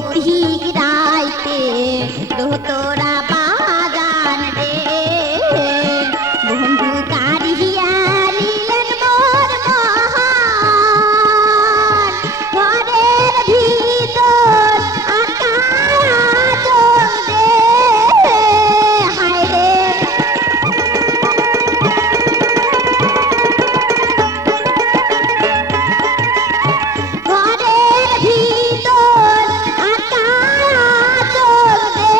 পথিক রাইতে দোতরা বাজান রে বন্ধু কারিয়া নিলেন মোর মহান ঘরের ভিতর আকাশ রে হায় রে ঘরের ভিতর আকাশ রে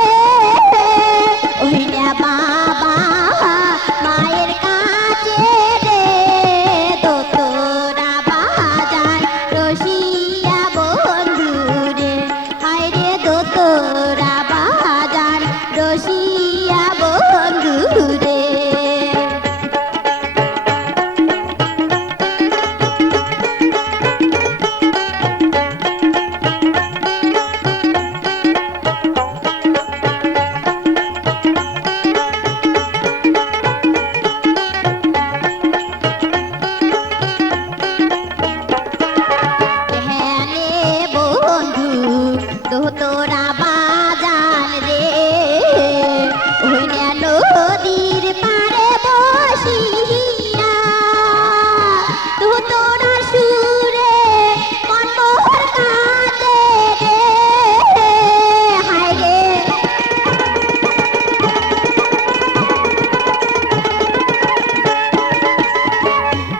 ওইটা বাবা মায়ের কাছে রে দোতরা বাজার রসিয়া বন্ধু রে হায় রে দোতরা বাজার রসিয়া বন্ধু রে হেনে বন্ধু দোতরা বাজান রে ওইনা নদীর পাড়ে বসিয়া দোতরা সুরে মন মোর কাঁদে রে হায় রে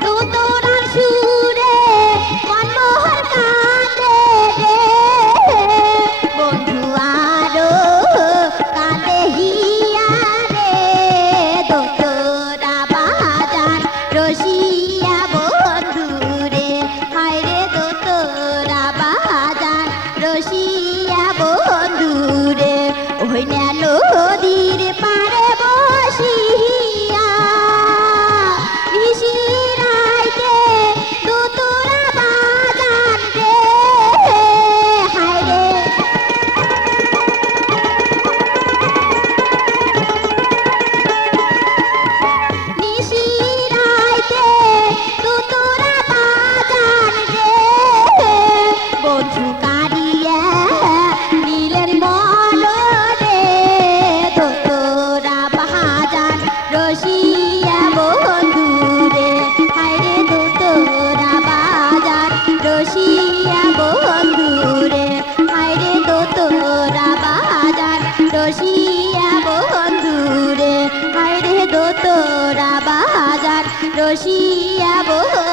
দোতরার সুরে মন মোর কাঁদে রে বন্ধু আরো কাঁদে হিয়া রে দোতরা বাজার রসিয়া বন্ধু রে হায় রে দোতরা বাজার রসিয়া বন্ধু রে ওইনা নদীর পাড়ে বসিয়া নিশিরাইতে দোতরা বাজান রে হায় রে নিশিরাইতে দোতরা বাজান রে বন্ধু কারিয়া নিলেন মন রে দোতরা বাজান রসিয়া বন্ধু রে হায় রে দোতরা বাজার রসিয়া বন্ধু রে হায় রে দোতরা বাজার রসিয়া বন্ধু রে হায় রে দোতরা বাজার রসিয়া বন্ধু